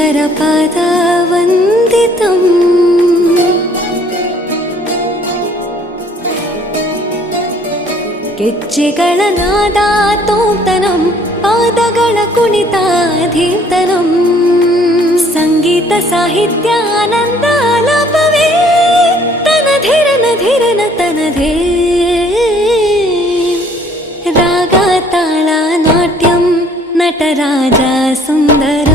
करपादावन्दितम् ಗೆಜ್ಜೆಗಳ ನಾದ ತೋಂತನಂ ಪಾದಗಳ ಕುಣಿತಾಧೀರ್ತನಂ ಸಂಗೀತ ಸಾಹಿತ್ಯ ಆನಂದ ಆಲಾಪವೇ ತನಧಿರನ ಧಿರನ ತನಧೇ ರಾಗ ತಾಳ ನಾಟ್ಯಂ ನಟರಾಜ ಸುಂದರ